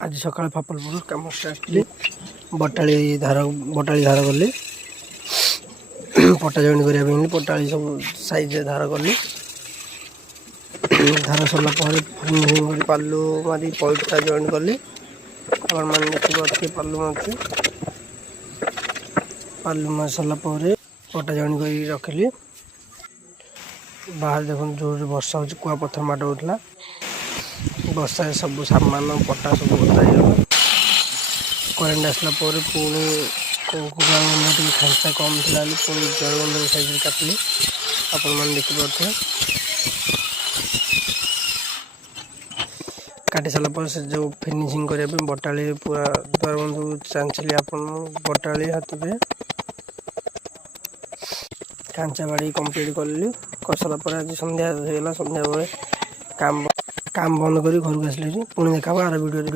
आज सकाल फापलपुर कम स्टार्ट बटाली धार गली पटा जॉइन करने पटाली सब साइज धार गली धार सरला पालू मारी पैसा जॉइन कली मान देखिए पालू मार्च पालू मार सरला पटा जॉइन कर रखिली बाहर देखो जोर वर्षा हो कुआ पथर माड़ होता वर्षा सब सामान पटा सब बता करेन्ट आसला पुणी टे खांचा कम थी पुणी जयगंध साइज काटली आपण मैंने देखिपे काटी सारा से जो फिनिशिंग करने बटाली पूरा द्वारबंधु चांचली आप बटाली हाथ पे खांचा बाड़ी कम्प्लीट कली कर सारा आज संध्या संध्या बेले काम बंद कर घर को आसिले पुणी देखा आर वीडियो।